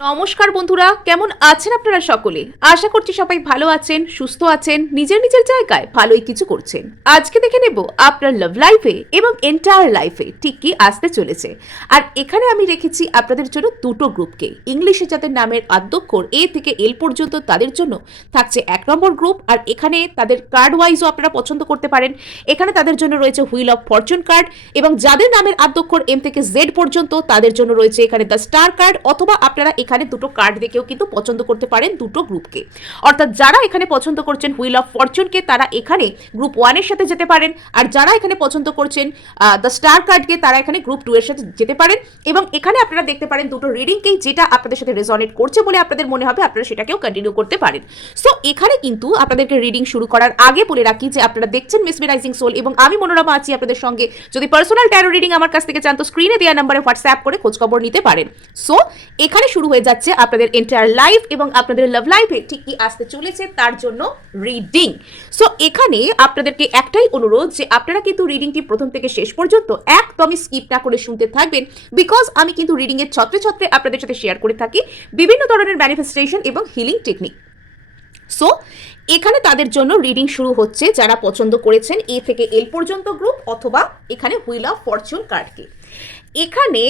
নমস্কার বন্ধুরা, কেমন আছেন আপনারা সকলে? আশা করছি সবাই ভালো আছেন, সুস্থ আছেন, নিজের নিজের জায়গায় ভালোই কিছু করছেন। আজকে দেখে নেব আপনার লাভ লাইফে এবং এন্টায়ার লাইফে ঠিক কি আসতে চলেছে। আর এখানে আমি রেখেছি আপনাদের জন্য দুটো গ্রুপকে। ইংলিশে যাদের নামের আদ্যক্ষর এ থেকে এল পর্যন্ত তাদের জন্য থাকছে 1 নম্বর গ্রুপ, আর এখানে তাদের কার্ড ওয়াইজও আপনারা পছন্দ করতে পারেন। এখানে তাদের জন্য রয়েছে হুইল অফ ফরচুন কার্ড, এবং যাদের নামের আদ্যক্ষর এম থেকে জেড পর্যন্ত তাদের জন্য রয়েছে এখানে দ্য স্টার কার্ড, অথবা আপনারা এখানে দুটো কার্ড দেখেও কিন্তু পছন্দ করতে পারেন দুটো গ্রুপকে। অর্থাৎ যারা এখানে পছন্দ করছেন হুইল অফ ফরচুনকে তারা এখানে গ্রুপ 1 এর সাথে যেতে পারেন, আর যারা এখানে পছন্দ করছেন দ্য স্টার কার্ডকে তারা এখানে গ্রুপ 2 এর সাথে যেতে পারেন। এবং এখানে আপনারা দেখতে পারেন দুটো রিডিংকেই, যেটা আপনাদের সাথে রেজনেট করছে বলে আপনাদের মনে হবে আপনারা সেটাকেও কন্টিনিউ করতে পারেন। সো এখানে কিন্তু আপনাদেরকে রিডিং শুরু করার আগে বলে রাখি যে আপনারা দেখছেন মেসমেরাইজিং সোল এবং আমি মনোরমা আছি আপনাদের সঙ্গে। যদি পার্সোনাল ট্যারো রিডিং আমার কাছ থেকে চান তো স্ক্রিনে দেওয়া নম্বরে হোয়াটসঅ্যাপ করে খোঁজখবর নিতে পারেন। সো এখানে শুরু হয়ে যাচ্ছে আপনাদের এন্টায়ার লাইফ এবং আপনাদের লাভ লাইফে ঠিক কি আসতে চলেছে তার জন্য রিডিং। সো এখানে আপনাদেরকে একটাই অনুরোধ যে আপনারা কিন্তু রিডিংটি প্রথম থেকে শেষ পর্যন্ত একদমই স্কিপ না করে শুনতে থাকবেন, বিকজ আমি কিন্তু রিডিং এর ছত্রে ছত্রে আপনাদের সাথে শেয়ার করে থাকি বিভিন্ন ধরনের ম্যানিফেস্টেশন এবং হিলিং টেকনিক। সো এখানে তাদের জন্য রিডিং শুরু হচ্ছে যারা পছন্দ করেছেন এ থেকে এল পর্যন্ত গ্রুপ, অথবা এখানে হুইল অফ ফরচুন কার্ডকে। এখানে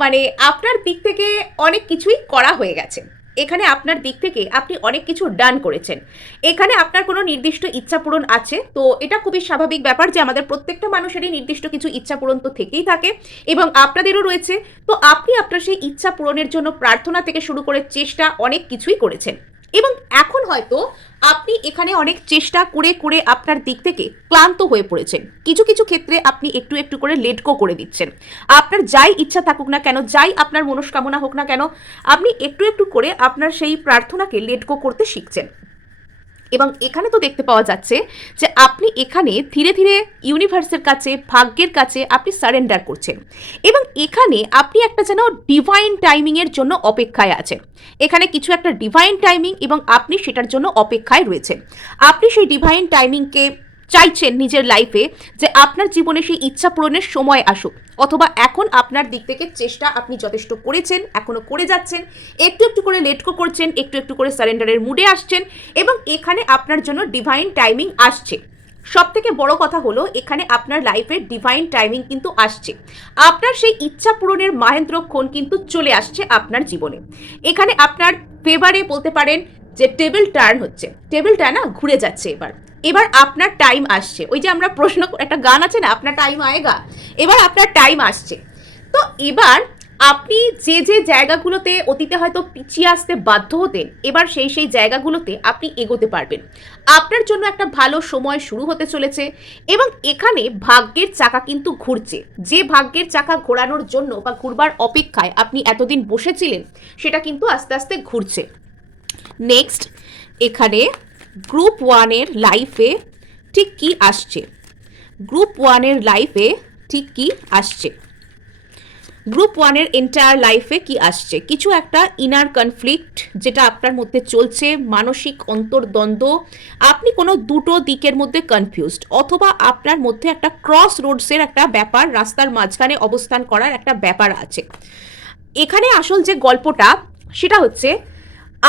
মানে আপনার দিক থেকে অনেক কিছুই করা হয়ে গেছে। এখানে আপনার দিক থেকে আপনি অনেক কিছু ডান করেছেন। এখানে আপনার কোনো নির্দিষ্ট ইচ্ছা পূরণ আছে, তো এটা খুবই স্বাভাবিক ব্যাপার যে আমাদের প্রত্যেকটা মানুষেরই নির্দিষ্ট কিছু ইচ্ছা পূরণ তো থেকেই থাকে, এবং আপনাদেরও রয়েছে। তো আপনি আপনার সেই ইচ্ছা পূরণের জন্য প্রার্থনা থেকে শুরু করে চেষ্টা অনেক কিছুই করেছেন, এবং এখন হয়তো আপনি এখানে অনেক চেষ্টা করে করে আপনার দিক থেকে ক্লান্ত হয়ে পড়েছেন। কিছু কিছু ক্ষেত্রে আপনি একটু একটু করে লেট গো করে দিচ্ছেন। আপনার যাই ইচ্ছা থাকুক না কেন, যাই আপনার মনস্কামনা হোক না কেন, আপনি একটু একটু করে আপনার সেই প্রার্থনাকে লেট গো করতে শিখছেন। এবং এখানে তো দেখতে পাওয়া যাচ্ছে যে আপনি এখানে ধীরে ধীরে ইউনিভার্সের কাছে, ভাগ্যের কাছে আপনি সারেন্ডার করছেন, এবং এখানে আপনি একটা যেন ডিভাইন টাইমিংয়ের জন্য অপেক্ষায় আছেন। এখানে কিছু একটা ডিভাইন টাইমিং এবং আপনি সেটার জন্য অপেক্ষায় রয়েছেন। আপনি সেই ডিভাইন টাইমিংকে চাইছেন নিজের লাইফে, যে আপনার জীবনে সেই ইচ্ছা পূরণের সময় আসুক, অথবা এখন আপনার দিক থেকে চেষ্টা আপনি যথেষ্ট করেছেন, এখনো করে যাচ্ছেন, একটু একটু করে লেটকো করছেন, একটু একটু করে সারেন্ডারের মুডে আসছেন, এবং এখানে আপনার জন্য ডিভাইন টাইমিং আসছে। সব থেকে বড় কথা হলো এখানে আপনার লাইফে ডিভাইন টাইমিং কিন্তু আসছে। আপনার সেই ইচ্ছা পূরণের মহেন্দ্রক্ষণ কিন্তু চলে আসছে আপনার জীবনে। এখানে আপনার ফেভারে বলতে পারেন যে টেবিল টার্ন হচ্ছে, টেবিলটা না ঘুরে যাচ্ছে। এবার আপনার টাইম আসছে। ওই যে আমরা প্রশ্ন, একটা গান আছে না, আপনার টাইম আয়েগা, এবার আপনার টাইম আসছে। তো এবার আপনি যে যে জায়গাগুলোতে অতীতে হয়তো পিছিয়ে আসতে বাধ্য হতেন, এবার সেই সেই জায়গাগুলোতে আপনি এগোতে পারবেন। আপনার জন্য একটা ভালো সময় শুরু হতে চলেছে, এবং এখানে ভাগ্যের চাকা কিন্তু ঘুরছে। যে ভাগ্যের চাকা ঘোরানোর জন্য বা ঘুরবার অপেক্ষায় আপনি এতদিন বসেছিলেন, সেটা কিন্তু আস্তে আস্তে ঘুরছে। নেক্সট, এখানে গ্রুপ 1 এর লাইফে ঠিক কি আসছে, গ্রুপ 1 এর লাইফে ঠিক কি আসছে, গ্রুপ 1 এর এন্টায়ার লাইফে কি আসছে। কিছু একটা ইনার কনফ্লিক্ট যেটা আপনার মধ্যে চলছে, মানসিক অন্তর্দ্বন্দ্ব, আপনি কোনো দুটো দিকের মধ্যে কনফিউজড, অথবা আপনার মধ্যে একটা ক্রস রোডসের একটা ব্যাপার, রাস্তার মাঝখানে অবস্থান করার একটা ব্যাপার আছে। এখানে আসল যে গল্পটা সেটা হচ্ছে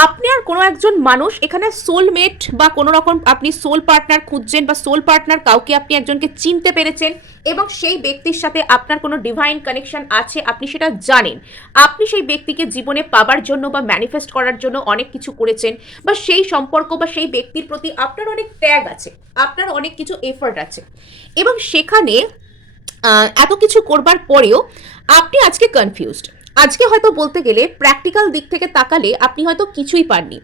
আপনি আর কোনো একজন মানুষ এখানে সোলমেট বা কোনো রকম আপনি সোল পার্টনার খুঁজছেন, বা সোল পার্টনার কাউকে আপনি একজনকে চিনতে পেরেছেন, এবং সেই ব্যক্তির সাথে আপনার কোনো ডিভাইন কানেকশন আছে, আপনি সেটা জানেন। আপনি সেই ব্যক্তিকে জীবনে পাবার জন্য বা ম্যানিফেস্ট করার জন্য অনেক কিছু করেছেন, বা সেই সম্পর্ক বা সেই ব্যক্তির প্রতি আপনার অনেক ত্যাগ আছে, আপনার অনেক কিছু এফর্ট আছে, এবং সেখানে এত কিছু করবার পরেও আপনি আজকে কনফিউজড। আজকে হয়তো বলতে গেলে প্র্যাকটিক্যাল দিক থেকে তাকালে আপনি হয়তো কিছুই পাননি,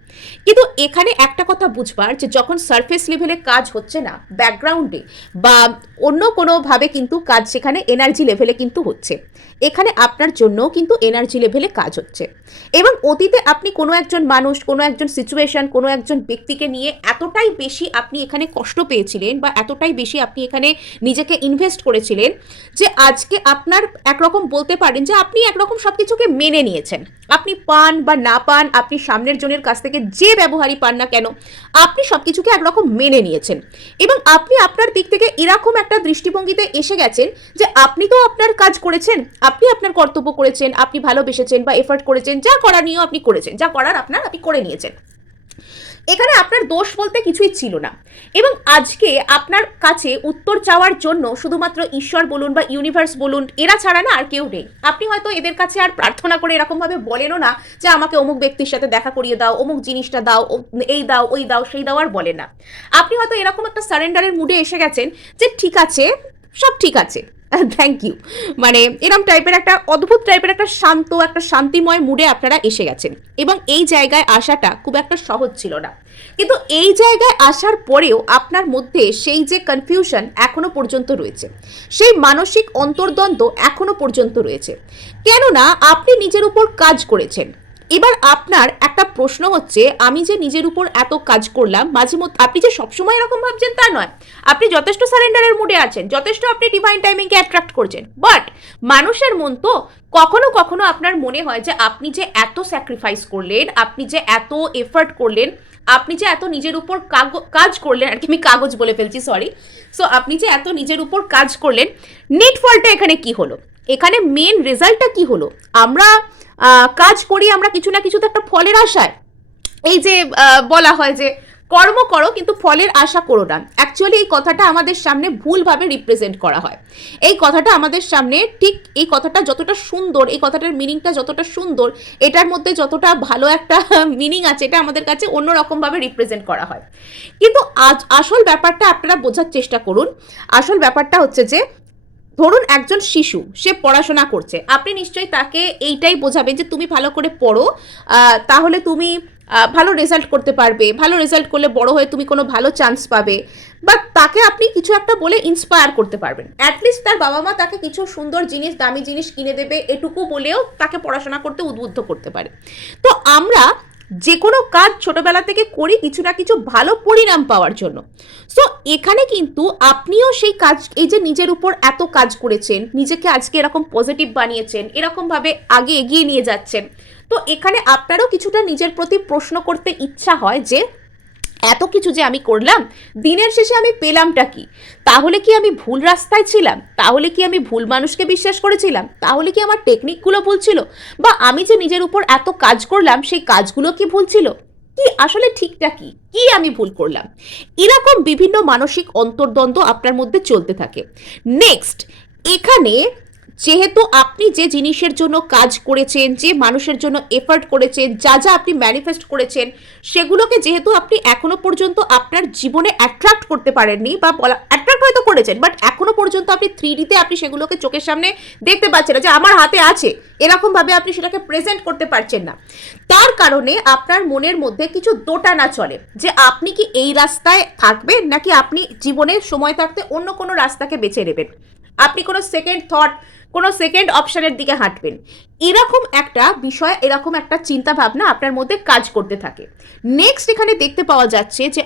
কিন্তু এখানে একটা কথা বুঝবার যে যখন সারফেস লেভেলে কাজ হচ্ছে না, ব্যাকগ্রাউন্ডে বা অন্য কোনোভাবে কিন্তু কাজ সেখানে এনার্জি লেভেলে কিন্তু হচ্ছে। এখানে আপনার জন্য কিন্তু এনার্জি লেভেলে কাজ হচ্ছে, এবং অতীতে আপনি কোনো একজন মানুষ, কোনো একজন সিচুয়েশন, কোনো একজন ব্যক্তিকে নিয়ে এতটাই বেশি আপনি এখানে কষ্ট পেয়েছিলেন, বা এতটাই বেশি আপনি এখানে নিজেকে ইনভেস্ট করেছিলেন, যে আজকে আপনার একরকম বলতে পারেন যে আপনি একরকম সব কিছুকে মেনে নিয়েছেন। আপনি পান বা না পান, আপনি সামনের জনের কাছ থেকে যে ব্যবহারই পান না কেন, আপনি সব কিছুকে একরকম মেনে নিয়েছেন এবং আপনি আপনার দিক থেকে এরকম একটা দৃষ্টিভঙ্গিতে এসে গেছেন যে আপনি তো আপনার কাজ করেছেন, আপনি আপনার কর্তব্য করেছেন, আপনি ভালোবেসেছেন বা এফোর্ট করেছেন, যা করার নিয়েও আপনি করেছেন, যা করার আপনি করে নিয়েছেন। এখানে আপনার দোষ বলতে কিছুই ছিল না এবং আজকে আপনার কাছে উত্তর চাওয়ার জন্য শুধুমাত্র ঈশ্বর বলুন বা ইউনিভার্স বলুন, এরা ছাড়া না আর কেউ নেই। আপনি হয়তো এদের কাছে আর প্রার্থনা করে এরকমভাবে বলেনও না যে আমাকে অমুক ব্যক্তির সাথে দেখা করিয়ে দাও, অমুক জিনিসটা দাও, এই দাও, ওই দাও, সেই দাও, আর বলেন না। আপনি হয়তো এরকম একটা সারেন্ডারের মুডে এসে গেছেন যে ঠিক আছে, সব ঠিক আছে, থ্যাংক ইউ, মানে এরম টাইপের একটা অদ্ভুত টাইপের একটা শান্ত, একটা শান্তিময় মুডে আপনারা এসে গেছেন এবং এই জায়গায় আসাটা খুব একটা সহজ ছিল না। কিন্তু এই জায়গায় আসার পরেও আপনার মধ্যে সেই যে কনফিউশন এখনো পর্যন্ত রয়েছে, সেই মানসিক অন্তর্দ্বন্দ্ব এখনো পর্যন্ত রয়েছে, কেননা আপনি নিজের উপর কাজ করেছেন। এবার আপনার একটা প্রশ্ন হচ্ছে, আমি যে নিজের উপর এত কাজ করলাম, মাঝে মধ্যে আপনি যে সবসময় এরকম ভাবছেন তা নয়, আপনি যথেষ্ট সারেন্ডারের মুডে আছেন, যথেষ্ট আপনি ডিভাইন টাইমিংকে অ্যাট্রাক্ট করছেন, বাট মানুষের মন তো কখনো কখনো আপনার মনে হয় যে আপনি যে এত স্যাক্রিফাইস করলেন, আপনি যে এত এফার্ট করলেন, আপনি যে এত নিজের উপর কাজ করলেন, আর কি আমি কাগজ বলে ফেলছি, সরি। সো আপনি যে এত নিজের উপর কাজ করলেন, নেট ফলটা এখানে কি হলো, এখানে মেন রেজাল্টটা কি হলো? আমরা কাজ করি আমরা কিছু না কিছু তো একটা ফলের আশায়, এই যে বলা হয় যে কর্ম করো কিন্তু ফলের আশা করো না, অ্যাকচুয়ালি এই কথাটা আমাদের সামনে ভুলভাবে রিপ্রেজেন্ট করা হয়। এই কথাটা আমাদের সামনে ঠিক, এই কথাটা যতটা সুন্দর, এই কথাটার মিনিংটা যতটা সুন্দর, এটার মধ্যে যতটা ভালো একটা মিনিং আছে, এটা আমাদের কাছে অন্যরকমভাবে রিপ্রেজেন্ট করা হয়। কিন্তু আজ আসল ব্যাপারটা আপনারা বোঝার চেষ্টা করুন। আসল ব্যাপারটা হচ্ছে যে ধরুন একজন শিশু, সে পড়াশোনা করছে, আপনি নিশ্চয়ই তাকে এইটাই বোঝাবেন যে তুমি ভালো করে পড়ো, তাহলে তুমি ভালো রেজাল্ট করতে পারবে, ভালো রেজাল্ট করলে বড় হয়ে তুমি কোনো ভালো চান্স পাবে, বা তাকে আপনি কিছু একটা বলে ইন্সপায়ার করতে পারবেন। অ্যাটলিস্ট তার বাবা মা তাকে কিছু সুন্দর জিনিস, দামি জিনিস কিনে দেবে, এটুকু বলেও তাকে পড়াশোনা করতে উদ্বুদ্ধ করতে পারে। তো আমরা যে কোনো কাজ ছোটবেলা থেকে করি কিছু না কিছু ভালো পরিণাম পাওয়ার জন্য। সো এখানে কিন্তু আপনিও সেই কাজ, এই যে নিজের উপর এত কাজ করেছেন, নিজেকে আজকে এরকম পজিটিভ বানিয়েছেন, এরকমভাবে আগে এগিয়ে নিয়ে যাচ্ছেন, তো এখানে আপনারও কিছুটা নিজের প্রতি প্রশ্ন করতে ইচ্ছা হয় যে এত কিছু যে আমি করলাম, দিনের শেষে আমি পেলামটা কি? তাহলে কি আমি ভুল রাস্তায় ছিলাম? তাহলে কি আমি ভুল মানুষকে বিশ্বাস করেছিলাম? তাহলে কি আমার টেকনিকগুলো ভুল ছিল? বা আমি যে নিজের উপর এত কাজ করলাম, সেই কাজগুলো কি ভুল ছিল? কি আসলে ঠিকটা কি, কি আমি ভুল করলাম? এরকম বিভিন্ন মানসিক অন্তর্দ্বন্দ্ব আপনার মধ্যে চলতে থাকে। নেক্সট, এখানে যেহেতু আপনি যে জিনিসের জন্য কাজ করেছেন, যে মানুষের জন্য এফার্ট করেছেন, যা যা আপনি ম্যানিফেস্ট করেছেন, সেগুলোকে যেহেতু আপনি এখনো পর্যন্ত আপনার জীবনে অ্যাট্রাক্ট করতে পারেননি, বা অ্যাট্রাক্ট হয়তো করেছেন, বাট এখনো পর্যন্ত আপনি 3Dতে আপনি সেগুলোকে চোখের সামনে দেখতে পাচ্ছেন না যে আমার হাতে আছে, এরকমভাবে আপনি সেটাকে প্রেজেন্ট করতে পারছেন না। তার কারণে আপনার মনের মধ্যে কিছু দোটানা চলে যে আপনি কি এই রাস্তায় থাকবেন, নাকি আপনি জীবনের সময় থাকতে অন্য কোনো রাস্তাকে বেছে নেবেন, আপনি কোনো সেকেন্ড থট, কোনো সেকেন্ড অপশনের দিকে হাঁটবেন। এরকম একটা বিষয়, এরকম একটা চিন্তা ভাবনা আপনার মধ্যে কাজ করতে থাকে। নেক্সট, এখানে দেখতে পাওয়া যাচ্ছে যে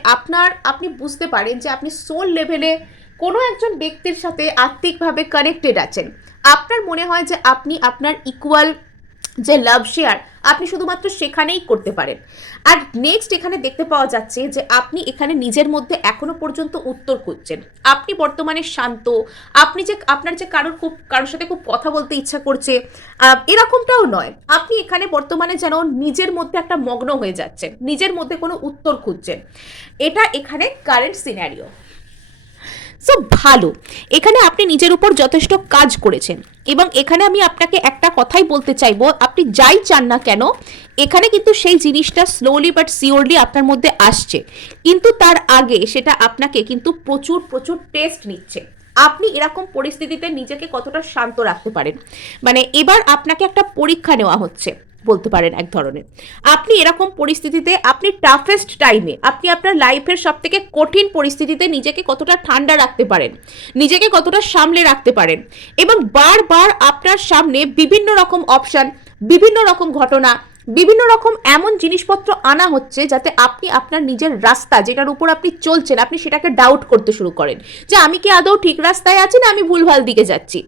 আপনি বুঝতে পারেন যে আপনি সোল লেভেলে কোনো একজন ব্যক্তির সাথে আত্মিকভাবে কানেক্টেড আছেন। আপনার মনে হয় যে আপনি আপনার ইকুয়াল যে লাভ শেয়ার, আপনি শুধুমাত্র সেখানেই করতে পারেন। আর নেক্সট, এখানে দেখতে পাওয়া যাচ্ছে যে আপনি এখানে নিজের মধ্যে এখনো পর্যন্ত উত্তর খুঁজছেন। আপনি বর্তমানে শান্ত, আপনি যে আপনার যে কারোর সাথে খুব কথা বলতে ইচ্ছা করছে, এরকমটাও নয়। আপনি এখানে বর্তমানে যেন নিজের মধ্যে একটা মগ্ন হয়ে যাচ্ছেন, নিজের মধ্যে কোনো উত্তর খুঁজছেন। এটা এখানে কারেন্ট সিনারিও। সো ভালো, এখানে আপনি নিজের উপর যথেষ্ট কাজ করেছেন এবং এখানে আমি আপনাকে একটা কথাই বলতে চাইবো, আপনি যাই চান না কেন, এখানে কিন্তু সেই জিনিসটা স্লোলি বাট সিওরলি আপনার মধ্যে আসছে, কিন্তু তার আগে সেটা আপনাকে কিন্তু প্রচুর প্রচুর টেস্ট নিচ্ছে। আপনি এরকম পরিস্থিতিতে নিজেকে কতটা শান্ত রাখতে পারেন, মানে এবার আপনাকে একটা পরীক্ষা নেওয়া হচ্ছে বলতে পারেন এক ধরনের। আপনি এরকম পরিস্থিতিতে, আপনি টাফেস্ট টাইমে, আপনি আপনার লাইফের সব থেকে কঠিন পরিস্থিতিতে নিজেকে কতটা ঠান্ডা রাখতে পারেন, নিজেকে কতটা সামলে রাখতে পারেন, এবং বারবার আপনার সামনে বিভিন্ন রকম অপশন, বিভিন্ন রকম ঘটনা, বিভিন্ন রকম এমন জিনিসপত্র আনা হচ্ছে যাতে আপনি আপনার নিজের রাস্তা, যেটার উপর আপনি চলছেন, আপনি সেটাকে ডাউট করতে শুরু করেন যে আমি কি আদৌ ঠিক রাস্তায় আছি না আমি ভুলভাল দিকে যাচ্ছি।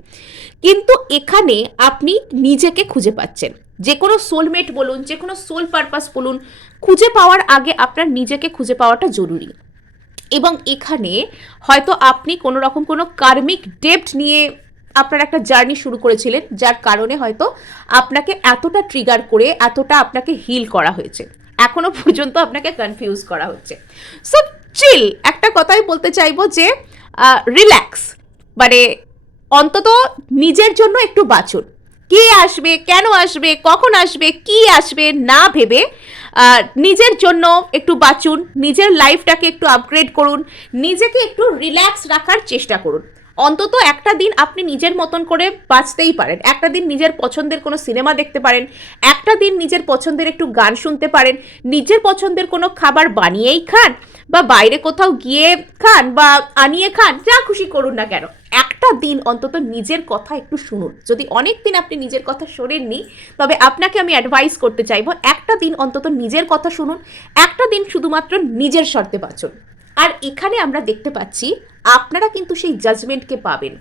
কিন্তু এখানে আপনি নিজেকে খুঁজে পাচ্ছেন যে কোনো সোলমেট বলুন, যে কোনো সোল পারপাস বলুন, খুঁজে পাওয়ার আগে আপনার নিজেকে খুঁজে পাওয়াটা জরুরি। এবং এখানে হয়তো আপনি কোনো রকম কোনো কার্মিক ডেপ্ট নিয়ে আপনার একটা জার্নি শুরু করেছিলেন, যার কারণে হয়তো আপনাকে এতটা ট্রিগার করে এতটা আপনাকে হিল করা হয়েছে, এখনো পর্যন্ত আপনাকে কনফিউজ করা হচ্ছে। সো চিল, একটা কথাই বলতে চাইবো যে রিল্যাক্স, মানে অন্তত নিজের জন্য একটু বাঁচুন। কে আসবে, কেন আসবে, কখন আসবে, কি আসবে না ভেবে নিজের জন্য একটু বাঁচুন, নিজের লাইফটাকে একটু আপগ্রেড করুন, নিজেকে একটু রিল্যাক্স রাখার চেষ্টা করুন। অন্তত একটা দিন আপনি নিজের মতন করে বাঁচতেই পারেন, একটা দিন নিজের পছন্দের কোনো সিনেমা দেখতে পারেন, একটা দিন নিজের পছন্দের একটু গান শুনতে পারেন, নিজের পছন্দের কোনো খাবার বানিয়েই খান বা বাইরে কোথাও গিয়ে খান বা আনিয়ে খান, যা খুশি করুন না কেন, একটা দিন অন্তত নিজের কথা একটু শুনুন। যদি অনেক দিন আপনি নিজের কথা শোনেননি, তবে আপনাকে আমি অ্যাডভাইস করতে চাইবো একটা দিন অন্তত নিজের কথা শুনুন, একটা দিন শুধুমাত্র নিজের শর্তে বাঁচুন। আর এখানে আমরা দেখতে পাচ্ছি আপনারা কিন্তু সেই জাজমেন্টকে পাবেন,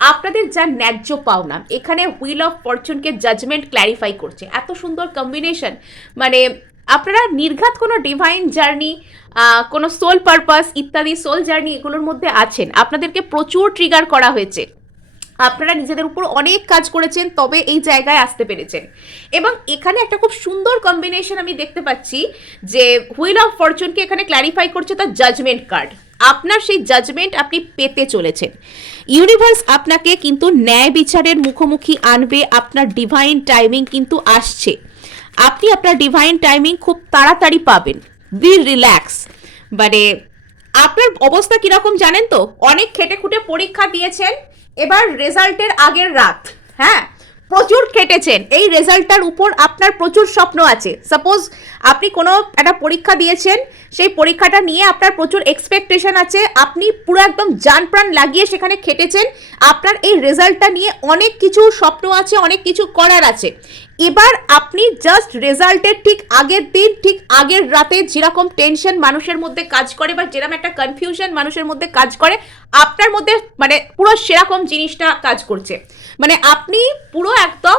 আপনাদের যা ন্যায্য পাওনা। এখানে হুইল অফ ফরচুনকে জাজমেন্ট ক্ল্যারিফাই করছে, এত সুন্দর কম্বিনেশন। মানে আপনারা নির্ঘাত কোনো ডিভাইন জার্নি, কোনো সোল পারপাস ইত্যাদি সোল জার্নি এগুলোর মধ্যে আছেন, আপনাদেরকে প্রচুর ট্রিগার করা হয়েছে, আপনারা নিজেদের উপর অনেক কাজ করেছেন, তবে এই জায়গায় আসতে পেরেছেন। এবং এখানে একটা খুব সুন্দর কম্বিনেশন আমি দেখতে পাচ্ছি যে হুইল অফ ফরচুনকে এখানে ক্ল্যারিফাই করছে তার জাজমেন্ট কার্ড। আপনার সেই জাজমেন্ট আপনি পেতে চলেছেন, ইউনিভার্স আপনাকে কিন্তু ন্যায় বিচারের মুখোমুখি আনবে, আপনার ডিভাইন টাইমিং কিন্তু আসছে, আপনি আপনার ডিভাইন টাইমিং খুব তাড়াতাড়ি পাবেন। Be relax. মানে আপনার অবস্থা কিরকম জানেন তো, অনেক খেটে খুঁটে পরীক্ষা দিয়েছেন, এবার রেজাল্টের আগের রাত, হ্যাঁ প্রচুর খেটেছেন, এই রেজাল্টটার উপর আপনার প্রচুর স্বপ্ন আছে। সাপোজ আপনি কোনো একটা পরীক্ষা দিয়েছেন, সেই পরীক্ষাটা নিয়ে আপনার প্রচুর এক্সপেকটেশন আছে, আপনি পুরো একদম জান প্রাণ লাগিয়ে সেখানে খেটেছেন, আপনার এই রেজাল্টটা নিয়ে অনেক কিছু স্বপ্ন আছে, অনেক কিছু করার আছে। এবার আপনি জাস্ট রেজাল্টের ঠিক আগের দিন, ঠিক আগের রাতে যেরকম টেনশন মানুষের মধ্যে কাজ করে বা যেরকম একটা কনফিউশন মানুষের মধ্যে কাজ করে, আপনার মধ্যে মানে পুরো সেরকম জিনিসটা কাজ করছে। মানে আপনি পুরো একদম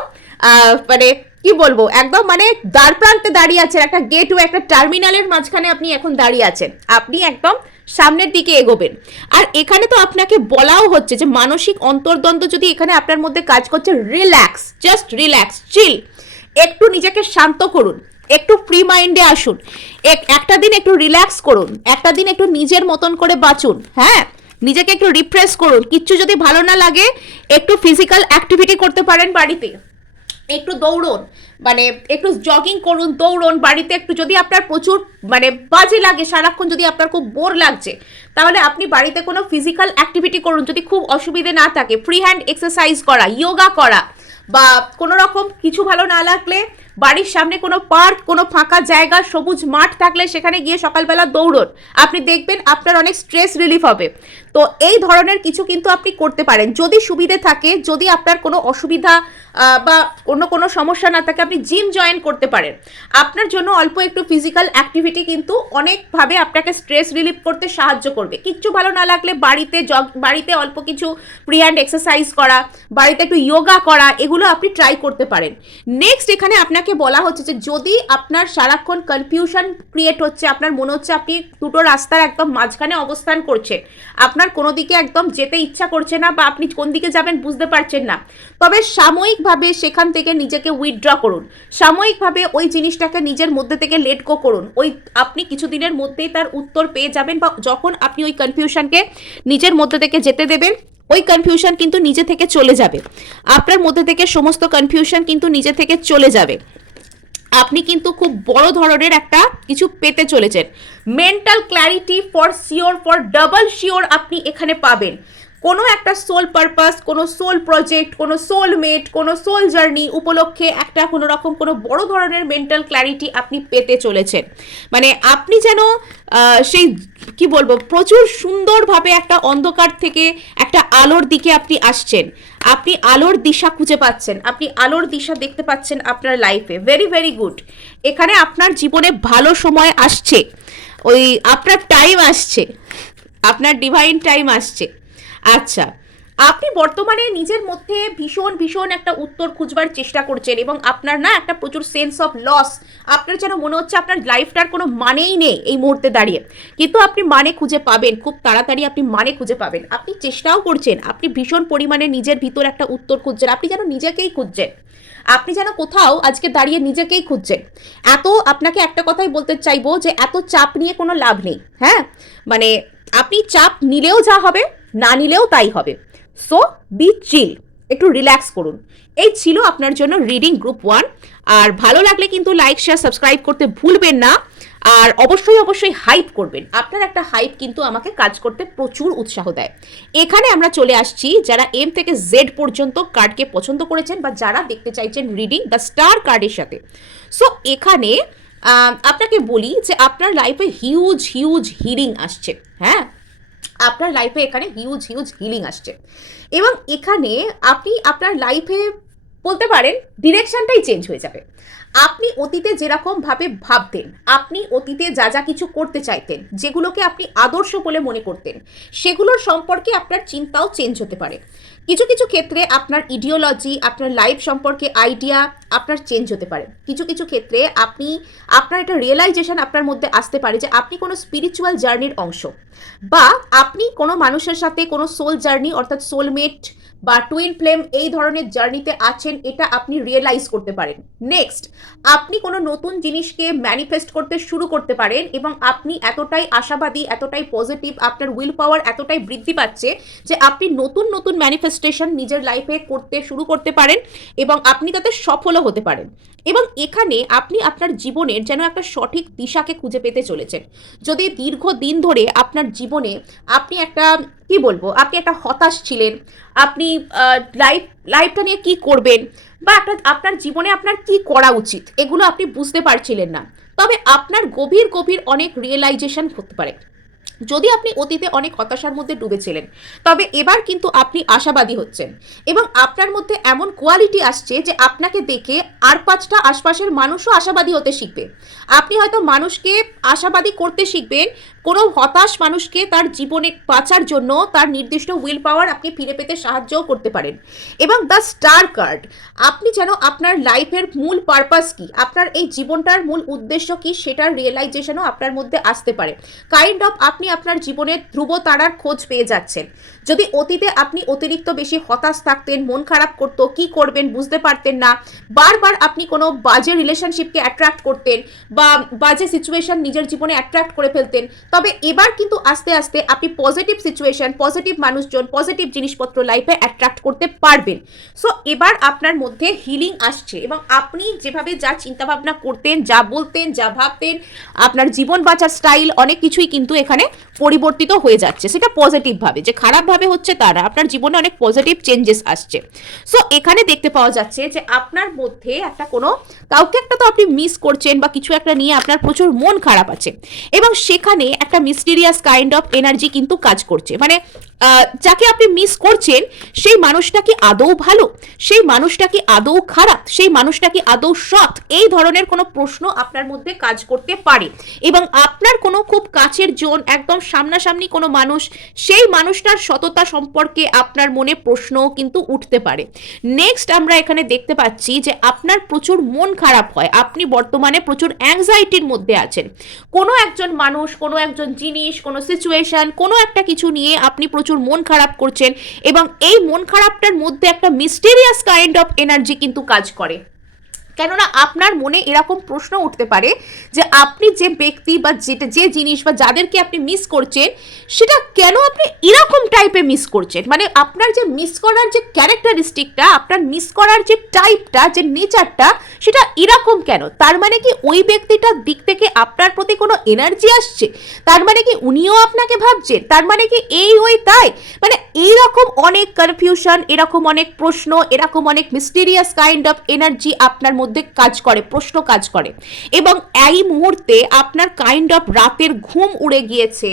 মানে কি বলবো, একদম মানে দ্বার প্রান্তে দাঁড়িয়ে আছেন, একটা গেটওয়ে, একটা টার্মিনালের মাঝখানে আপনি এখন দাঁড়িয়ে আছেন, আপনি একদম সামনের দিকে এগোবেন। আর এখানে তো আপনাকে বলাও হচ্ছে যে মানসিক অন্তর্দ্বন্দ্ব যদি এখানে আপনার মধ্যে কাজ করছে, রিল্যাক্স, জাস্ট রিল্যাক্স, চিল, একটু নিজেকে শান্ত করুন, একটু ফ্রি মাইন্ডে আসুন, একটা দিন একটু রিল্যাক্স করুন, একটা দিন একটু নিজের মতন করে বাঁচুন, হ্যাঁ নিজেকে একটু রিফ্রেশ করুন। কিচ্ছু যদি ভালো না লাগে একটু ফিজিক্যাল অ্যাক্টিভিটি করতে পারেন বাড়িতে, একটু দৌড়ুন, মানে একটু জগিং করুন, দৌড়ুন বাড়িতে একটু। যদি আপনার প্রচুর মানে বাজে লাগে সারাক্ষণ, যদি আপনার খুব বোর লাগছে, তাহলে আপনি বাড়িতে কোনো ফিজিক্যাল অ্যাক্টিভিটি করুন। যদি খুব অসুবিধে না থাকে, ফ্রি হ্যান্ড এক্সারসাইজ করা, যোগা করা, বা কোনো রকম কিছু ভালো না লাগলে বাড়ির সামনে কোনো পার্ক, কোনো ফাঁকা জায়গা, সবুজ মাঠ থাকলে সেখানে গিয়ে সকালবেলা দৌড়ুন, আপনি দেখবেন আপনার অনেক স্ট্রেস রিলিফ হবে। তো এই ধরনের কিছু কিন্তু আপনি করতে পারেন যদি সুবিধে থাকে। যদি আপনার কোনো অসুবিধা বা অন্য কোনো সমস্যা না থাকে, আপনি জিম জয়েন করতে পারেন। আপনার জন্য অল্প একটু ফিজিক্যাল অ্যাক্টিভিটি কিন্তু অনেকভাবে আপনাকে স্ট্রেস রিলিফ করতে সাহায্য করবে। কিচ্ছু ভালো না লাগলে বাড়িতে অল্প কিছু ফ্রি হ্যান্ড এক্সারসাইজ করা, বাড়িতে একটু যোগা করা, এগুলো আপনি ট্রাই করতে পারেন। নেক্সট এখানে আপনাকে বলা হচ্ছে যে যদি আপনার সারাক্ষণ কনফিউশন ক্রিয়েট হচ্ছে, আপনার মনে হচ্ছে আপনি দুটো রাস্তার একদম মাঝখানে অবস্থান করছেন, আপনার কোনো দিকে একদম যেতে ইচ্ছা করছে না বা আপনি কোন দিকে যাবেন বুঝতে পারছেন না, তবে সাময়িকভাবে সেখান থেকে নিজেকে উইথড্র করুন, সাময়িকভাবে ওই জিনিসটাকে নিজের মধ্যে থেকে লেট গো করুন। আপনি কিছুদিনের মধ্যেই তার উত্তর পেয়ে যাবেন, বা যখন আপনি ওই কনফিউশনকে নিজের মধ্যে থেকে যেতে দেবেন, ওই কনফিউশন কিন্তু নিজে থেকে চলে যাবে, আপনার মধ্যে থেকে সমস্ত কনফিউশন কিন্তু নিজে থেকে চলে যাবে। আপনি কিন্তু খুব বড় ধরনের একটা কিছু পেতে চলেছেন। Mental clarity for sure, for double sure আপনি এখানে পাবেন। কোনো একটা সোল পারপাস, কোনো সোল প্রজেক্ট, কোনো সোলমেট, কোনো সোল জার্নি উপলক্ষে একটা কোনো রকম কোনো বড় ধরনের মেন্টাল ক্ল্যারিটি আপনি পেতে চলেছেন। মানে আপনি যেন সেই কি বলবো, প্রচুর সুন্দরভাবে একটা অন্ধকার থেকে একটা আলোর দিকে আপনি আসছেন, আপনি আলোর দিশা খুঁজে পাচ্ছেন, আপনি আলোর দিশা দেখতে পাচ্ছেন আপনার লাইফে। Very very good. এখানে আপনার জীবনে ভালো সময় আসছে, ওই আপনার টাইম আসছে, আপনার ডিভাইন টাইম আসছে। আচ্ছা, আপনি বর্তমানে নিজের মধ্যে ভীষণ ভীষণ একটা উত্তর খুঁজবার চেষ্টা করছেন এবং আপনার না একটা প্রচুর সেন্স অফ লস, আপনার যেন মনে হচ্ছে আপনার লাইফটার কোনো মানেই নেই এই মুহূর্তে দাঁড়িয়ে, কিন্তু আপনি মানে খুঁজে পাবেন, খুব তাড়াতাড়ি আপনি মানে খুঁজে পাবেন। আপনি চেষ্টাও করছেন, আপনি ভীষণ পরিমাণে নিজের ভিতর একটা উত্তর খুঁজছেন, আপনি যেন নিজেকেই খুঁজছেন, আপনি যেন কোথাও আজকে দাঁড়িয়ে নিজেকেই খুঁজছেন। এত আপনাকে একটা কথাই বলতে চাইবো যে এত চাপ নিয়ে কোনো লাভ নেই। হ্যাঁ, মানে আপনি চাপ নিলেও যা হবে, না নিলেও তাই হবে। সো বি চিল, একটু রিল্যাক্স করুন। এই ছিল আপনার জন্য রিডিং গ্রুপ 1। আর ভালো লাগলে কিন্তু লাইক শেয়ার সাবস্ক্রাইব করতে ভুলবেন না। আর অবশ্যই অবশ্যই হাইপ করবেন, আপনার একটা হাইপ কিন্তু আমাকে কাজ করতে প্রচুর উৎসাহ দেয়। এখানে আমরা চলে আসছি যারা এম থেকে জেড পর্যন্ত কার্ডকে পছন্দ করেছেন বা যারা দেখতে চাইছেন রিডিং দ্য স্টার কার্ডের সাথে। সো এখানে আপনাকে বলি যে আপনার লাইফে হিউজ হিউজ হিলিং আসছে। হ্যাঁ, আপনার লাইফে এখানে হিউজ হিউজ হিলিং আসছে এবং এখানে আপনি আপনার লাইফে বলতে পারেন ডিরেকশনটাই চেঞ্জ হয়ে যাবে। আপনি অতীতে যেরকমভাবে ভাবতেন, আপনি অতীতে যা যা কিছু করতে চাইতেন, যেগুলোকে আপনি আদর্শ বলে মনে করতেন, সেগুলোর সম্পর্কে আপনার চিন্তাও চেঞ্জ হতে পারে। কিছু কিছু ক্ষেত্রে আপনার ইডিওলজি, আপনার লাইফ সম্পর্কে আইডিয়া আপনার চেঞ্জ হতে পারে। কিছু কিছু ক্ষেত্রে আপনার একটা রিয়েলাইজেশন আপনার মধ্যে আসতে পারে যে আপনি কোনো স্পিরিচুয়াল জার্নির অংশ, বা আপনি কোনো মানুষের সাথে কোনো সোল জার্নি অর্থাৎ সোলমেট বা টুইন ফ্লেম এই ধরনের জার্নিতে আছেন, এটা আপনি রিয়েলাইজ করতে পারেন। নেক্সট, আপনি কোনো নতুন জিনিসকে ম্যানিফেস্ট করতে শুরু করতে পারেন এবং আপনি এতটাই আশাবাদী, এতটাই পজিটিভ, আপনার উইল পাওয়ার এতটাই বৃদ্ধি পাচ্ছে যে আপনি নতুন নতুন ম্যানিফেস্টেশন নিজের লাইফে করতে শুরু করতে পারেন এবং আপনি তাতে সফলও হতে পারেন। এবং এখানে আপনি আপনার জীবনের যেন একটা সঠিক দিশাকে খুঁজে পেতে চলেছেন। যদি দীর্ঘদিন ধরে আপনার জীবনে আপনি একটা কি বলবো, আপনি একটা হতাশ ছিলেন, আপনি লাইফটা নিয়ে কি করবেন বা আপনার জীবনে আপনার কি করা উচিত এগুলো আপনি বুঝতে পারছিলেন না, তবে আপনার গভীর গভীর অনেক রিয়েলাইজেশন হতে পারে। যদি আপনি অতীতে অনেক হতাশার মধ্যে ডুবেছিলেন, তবে এবার কিন্তু আপনি আশাবাদী হচ্ছেন এবং আপনার মধ্যে এমন কোয়ালিটি আসছে যে আপনাকে দেখে আর 5টা আশপাশের মানুষও আশাবাদী হতে শিখবে। আপনি হয়তো মানুষকে আশাবাদী করতে শিখবেন, কোনো হতাশ মানুষকে তার জীবনে বাঁচার জন্য তার নির্দিষ্ট উইল পাওয়ার আপনি ফিরে পেতে সাহায্যও করতে পারেন। এবং দ্য স্টার কার্ড, আপনি যেন আপনার লাইফের মূল পারপাস কি, আপনার এই জীবনটার মূল উদ্দেশ্য কি, সেটার রিয়েলাইজেশনও আপনার মধ্যে আসতে পারে। কাইন্ড অফ আপনি আপনার জীবনের ধ্রুব তারার খোঁজ পেয়ে যাচ্ছেন। যদি অতীতে আপনি অতিরিক্ত বেশি হতাশ থাকতেন, মন খারাপ করতো, কি করবেন বুঝতে পারতেন না, বারবার আপনি কোনো বাজে রিলেশনশিপকে অ্যাট্রাক্ট করতেন বা বাজে সিচুয়েশন নিজের জীবনে অ্যাট্রাক্ট করে ফেলতেন, তবে এবার কিন্তু আস্তে আস্তে আপনি পজিটিভ সিচুয়েশন, পজিটিভ মানুষজন, পজিটিভ জিনিসপত্র লাইফে অ্যাট্রাক্ট করতে পারবেন। সো এবার আপনার মধ্যে হিলিং আসছে এবং আপনি যেভাবে যা চিন্তাভাবনা করতেন, যা বলতেন, যা ভাবতেন, আপনার জীবন বাঁচার স্টাইল অনেক কিছুই কিন্তু এখানে পরিবর্তিত হয়ে যাচ্ছে, সেটা পজিটিভভাবে, যে খারাপভাবে হচ্ছে তারা, আপনার জীবনে অনেক পজিটিভ চেঞ্জেস আসছে। সো এখানে দেখতে পাওয়া যাচ্ছে যে আপনার মধ্যে একটা কোনো কাউকে একটা তো আপনি মিস করছেন বা কিছু একটা নিয়ে আপনার প্রচুর মন খারাপ আছে এবং সেখানে একটা মিস্টিরিয়াস কাইন্ড অফ এনার্জি কিন্তু কাজ করছে। মানে যাকে আপনি মিস করছেন সেই মানুষটা কি আদৌ ভালো, সেই মানুষটা কি আদৌ খারাপ, সেই মানুষটা কি আদৌ সৎ, এই ধরনের কোনো প্রশ্ন আপনার মধ্যে কাজ করতে পারে এবং আপনার কোনো খুব কাছের জন, একদম সামনাসামনি কোনো মানুষ, সেই মানুষটার সততা সম্পর্কে আপনার মনে প্রশ্ন কিন্তু উঠতে পারে। নেক্সট আমরা এখানে দেখতে পাচ্ছি যে আপনার প্রচুর মন খারাপ হয়, আপনি বর্তমানে প্রচুর অ্যাংজাইটির মধ্যে আছেন। কোনো একজন মানুষ, কোনো একজন জিনিস, কোনো সিচুয়েশন, কোনো একটা কিছু নিয়ে আপনি প্রচুর মন খারাপ করছেন এবং এই মন খারাপটার মধ্যে একটা মিস্টেরিয়াস কাইন্ড অফ এনার্জি কিন্তু কাজ করে। কেননা আপনার মনে এরকম প্রশ্ন উঠতে পারে যে আপনি যে ব্যক্তি বা যে জিনিস বা যাদেরকে আপনি মিস করছেন, সেটা কেন আপনি এরকম টাইপে মিস করছেন, মানে আপনার যে মিস করার যে ক্যারেক্টারিস্টিকটা, আপনার মিস করার যে টাইপটা, যে নেচারটা, সেটা এরকম কেন? তার মানে কি ওই ব্যক্তিটার দিক থেকে আপনার প্রতি কোনো এনার্জি আসছে? তার মানে কি উনিও আপনাকে ভাবছেন? তার মানে কি এই ওই তাই? মানে এইরকম অনেক কনফিউশন, এরকম অনেক প্রশ্ন, এরকম অনেক মিস্টিরিয়াস কাইন্ড অফ এনার্জি আপনার মধ্যে কাজ করে, প্রশ্ন কাজ করে এবং এই মুহূর্তে আপনার কাইন্ড অফ রাতের ঘুম উড়ে গিয়েছে,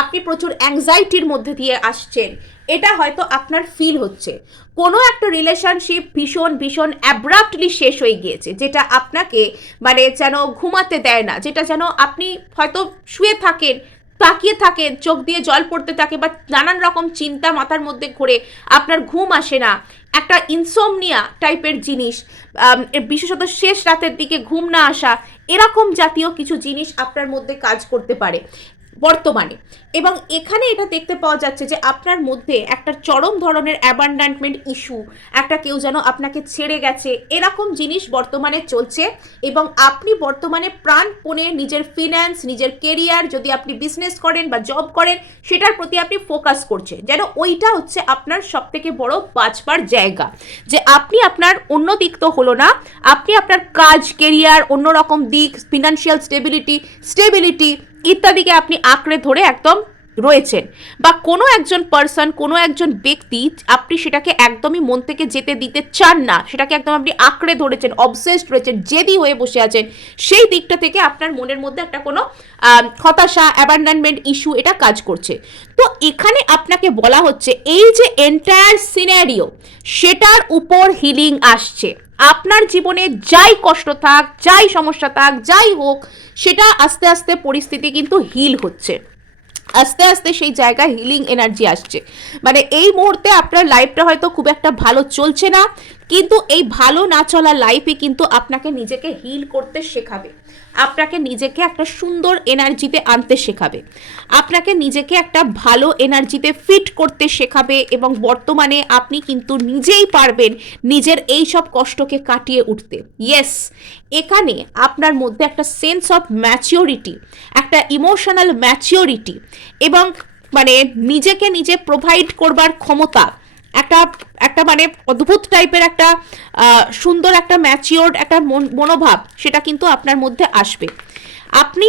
আপনি প্রচুর অ্যাংজাইটির মধ্যে দিয়ে আসছেন, এটা হয়তো আপনার ফিল হচ্ছে। কোনো একটা রিলেশনশিপ ভীষণ ভীষণ অ্যাব্রাপ্টলি শেষ হয়ে গিয়েছে, যেটা আপনাকে মানে যেন ঘুমাতে দেয় না, যেটা যেন আপনি হয়তো শুয়ে থাকেন, তাকিয়ে থাকেন, চোখ দিয়ে জল পড়তে থাকে, বা নানান রকম চিন্তা মাথার মধ্যে ঘোরে, আপনার ঘুম আসে না, একটা ইনসোমনিয়া টাইপের জিনিস, বিশেষত শেষ রাতের দিকে ঘুম না আসা, এরকম জাতীয় কিছু জিনিস আপনার মধ্যে কাজ করতে পারে বর্তমানে। এবং এখানে এটা দেখতে পাওয়া যাচ্ছে যে আপনার মধ্যে একটা চরম ধরনের অ্যাবান্ডান্টমেন্ট ইস্যু, একটা কেউ যেন আপনাকে ছেড়ে গেছে, এরকম জিনিস বর্তমানে চলছে। এবং আপনি বর্তমানে প্রাণপণে নিজের ফিন্যান্স, নিজের কেরিয়ার, যদি আপনি বিজনেস করেন বা জব করেন, সেটার প্রতি আপনি ফোকাস করছেন, যেন ওইটা হচ্ছে আপনার সবথেকে বড় বাঁচবার জায়গা। যে আপনি আপনার অন্য দিক তো হলো না, আপনি আপনার কাজ, কেরিয়ার, অন্যরকম দিক, ফিনান্সিয়াল স্টেবিলিটি ইত্যাদিকে আপনি আঁকড়ে ধরে একদম রয়েছেন, বা কোনো একজন পার্সন, কোনো একজন ব্যক্তি, আপনি সেটাকে একদমই মন থেকে যেতে দিতে চান না, সেটাকে একদম আপনি আঁকড়ে ধরেছেন, অবসেসড রয়েছেন, জেদি হয়ে বসে আছেন, সেই দিকটা থেকে আপনার মনের মধ্যে একটা কোনো হতাশা, অ্যাবান্ডনমেন্ট ইস্যু এটা কাজ করছে। তো এখানে আপনাকে বলা হচ্ছে এই যে এন্টায়ার সিনারিও, সেটার উপর হিলিং আসছে। আপনার জীবনে যাই কষ্ট থাক, যাই সমস্যা থাক, যাই হোক, সেটা আস্তে আস্তে পরিস্থিতি কিন্তু হিল হচ্ছে, আস্তে আস্তে সেই জায়গায় হিলিং এনার্জি আসছে। মানে এই মুহূর্তে আপনার লাইফটা হয়তো খুব একটা ভালো চলছে না, কিন্তু এই ভালো না চলা লাইফে কিন্তু আপনাকে নিজেকে হিল করতে শেখাবে, আপনাকে নিজেকে একটা সুন্দর এনার্জিতে আনতে শেখাবে, আপনাকে নিজেকে একটা ভালো এনার্জিতে ফিট করতে শেখাবে। এবং বর্তমানে আপনি কিন্তু নিজেই পারবেন নিজের এই সব কষ্টকে কাটিয়ে উঠতে। ইয়েস, এখানে আপনার মধ্যে একটা সেন্স অফ ম্যাচিওরিটি, একটা ইমোশনাল ম্যাচিওরিটি, এবং মানে নিজেকে নিজে প্রোভাইড করবার ক্ষমতা, একটা একটা মানে অদ্ভুত টাইপের একটা সুন্দর একটা ম্যাচিওর্ড একটা মনোভাব, সেটা কিন্তু আপনার মধ্যে আসবে। আপনি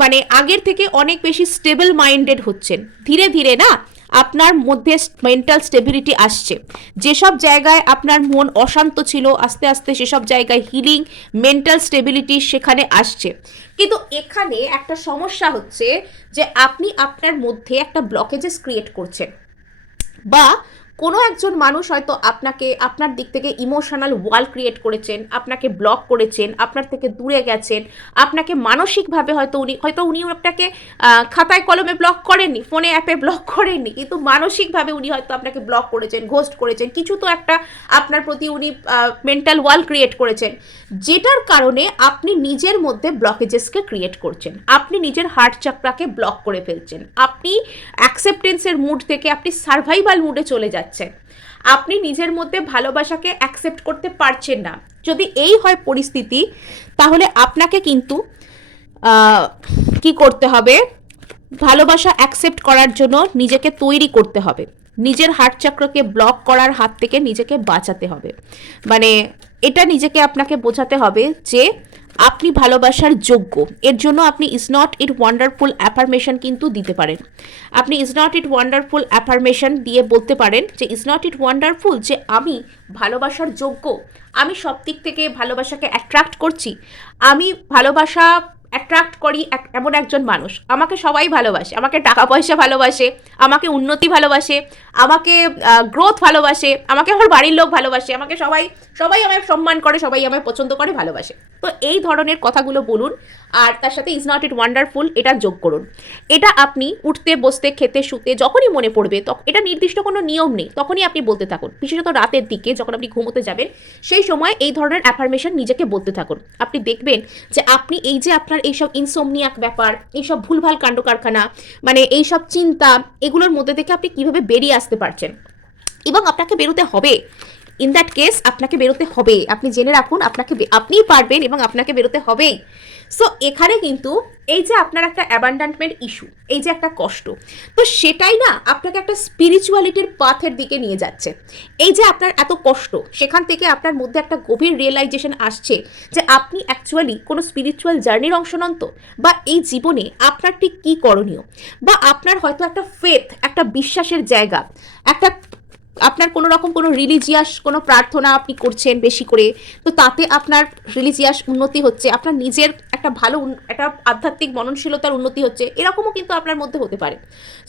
মানে আগের থেকে অনেক বেশি স্টেবল মাইন্ডেড হচ্ছেন ধীরে ধীরে, না? আপনার মধ্যে মেন্টাল স্টেবিলিটি আসছে। যেসব জায়গায় আপনার মন অশান্ত ছিল, আস্তে আস্তে সেসব জায়গায় হিলিং, মেন্টাল স্টেবিলিটি সেখানে আসছে। কিন্তু এখানে একটা সমস্যা হচ্ছে যে আপনি আপনার মধ্যে একটা ব্লকেজেস ক্রিয়েট করছেন, বা কোনো একজন মানুষ হয়তো আপনাকে, আপনার দিক থেকে ইমোশনাল ওয়াল ক্রিয়েট করেছেন, আপনাকে ব্লক করেছেন, আপনার থেকে দূরে গেছেন, আপনাকে মানসিকভাবে হয়তো উনি আপনাকে খাতায় কলমে ব্লক করেননি, ফোনে অ্যাপে ব্লক করেননি, কিন্তু মানসিকভাবে উনি হয়তো আপনাকে ব্লক করেছেন, ঘোস্ট করেছেন, কিছু তো একটা আপনার প্রতি উনি মেন্টাল ওয়াল ক্রিয়েট করেছেন, যেটার কারণে আপনি নিজের মধ্যে ব্লকেজেসকে ক্রিয়েট করছেন, আপনি নিজের হার্ট চাকরাকে ব্লক করে ফেলছেন, আপনি অ্যাকসেপ্টেন্সের মুড থেকে আপনি সার্ভাইভাল মুডে চলে যাচ্ছেন, আপনি নিজের মধ্যে ভালোবাসাকে অ্যাকসেপ্ট করতে পারছেন না। যদি এই হয় পরিস্থিতি, তাহলে আপনাকে কিন্তু কি করতে হবে, ভালোবাসা অ্যাকসেপ্ট করার জন্য নিজেকে তৈরি করতে হবে, নিজের হার্ট চক্রকে ব্লক করার হাত থেকে নিজেকে বাঁচাতে হবে। মানে এটা নিজেকে আপনাকে বোঝাতে হবে যে আপনি ভালোবাসার যোগ্য। এর জন্য আপনি is not it wonderful affirmation কিন্তু দিতে পারেন। আপনি is not it wonderful affirmation দিয়ে বলতে পারেন যে ইজ নট ইট ওয়ান্ডারফুল, যে আমি ভালোবাসার যোগ্য, আমি সব দিক থেকে ভালোবাসাকে অ্যাট্রাক্ট করছি, আমি ভালোবাসা অ্যাট্রাক্ট করি এমন একজন মানুষ, আমাকে সবাই ভালোবাসে, আমাকে টাকা পয়সা ভালোবাসে, আমাকে উন্নতি ভালোবাসে, আমাকে গ্রোথ ভালোবাসে, আমাকে আমার বাড়ির লোক ভালোবাসে, আমাকে সবাই আমায় সম্মান করে, সবাই আমায় পছন্দ করে, ভালোবাসে। তো এই ধরনের কথাগুলো বলুন, আর তার সাথে ইজ নট ইট ওয়ান্ডারফুল এটা যোগ করুন। এটা আপনি উঠতে বসতে খেতে শুতে যখনই মনে পড়বে, এটা নির্দিষ্ট কোনো নিয়ম নেই, তখনই আপনি বলতে থাকুন। বিশেষত রাতের দিকে যখন আপনি ঘুমোতে যাবেন, সেই সময় এই ধরনের অ্যাফার্মেশন নিজেকে বলতে থাকুন। আপনি দেখবেন যে আপনি এই যে আপনার এইসব ইনসোমনিয়াক ব্যাপার, এইসব ভুলভাল কাণ্ড কারখানা, মানে এইসব চিন্তা, এগুলোর মধ্যে থেকে আপনি কিভাবে বেরিয়ে আসতে পারছেন, এবং আপনাকে বেরোতে হবে। ইন দ্যাট কেস আপনাকে বেরোতে হবে, আপনি জেনে রাখুন, আপনিই পারবেন এবং আপনাকে বেরোতে হবেই। সো এখানে কিন্তু এই যে আপনার একটা অ্যাবান্ডান্টমেন্ট ইস্যু, এই যে একটা কষ্ট, তো সেটাই না আপনাকে একটা স্পিরিচুয়ালিটির পাথের দিকে নিয়ে যাচ্ছে। এই যে আপনার এত কষ্ট, সেখান থেকে আপনার মধ্যে একটা গভীর রিয়েলাইজেশন আসছে যে আপনি অ্যাকচুয়ালি কোনো স্পিরিচুয়াল জার্নির অংশ নন তো, বা এই জীবনে আপনার ঠিক কী করণীয়, বা আপনার হয়তো একটা ফেথ, একটা বিশ্বাসের জায়গা, একটা আপনার কোনো রকম কোনো রিলিজিয়াস কোনো প্রার্থনা আপনি করছেন বেশি করে, তো তাতে আপনার রিলিজিয়াস উন্নতি হচ্ছে, আপনার নিজের একটা একটা ভালো একটা আধ্যাত্মিক মননশীলতার উন্নতি হচ্ছে, এরকমও কিন্তু আপনার মধ্যে হতে পারে।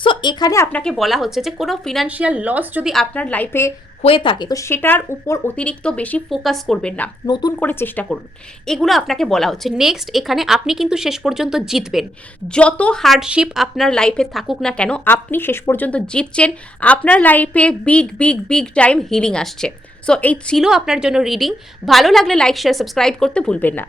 সো এখানে আপনাকে বলা হচ্ছে যে কোনো ফিনান্সিয়াল লস যদি আপনার লাইফে হয়ে থাকে তো সেটার উপর অতিরিক্ত বেশি ফোকাস করবেন না, নতুন করে চেষ্টা করুন, এগুলো আপনাকে বলা হচ্ছে। নেক্সট, এখানে আপনি কিন্তু শেষ পর্যন্ত জিতবেন। যত হার্ডশিপ আপনার লাইফে থাকুক না কেন, আপনি শেষ পর্যন্ত জিতছেন। আপনার লাইফে big big big time healing আসছে। সো এই ছিল আপনার জন্য রিডিং। ভালো লাগলে লাইক, শেয়ার, সাবস্ক্রাইব করতে ভুলবেন না।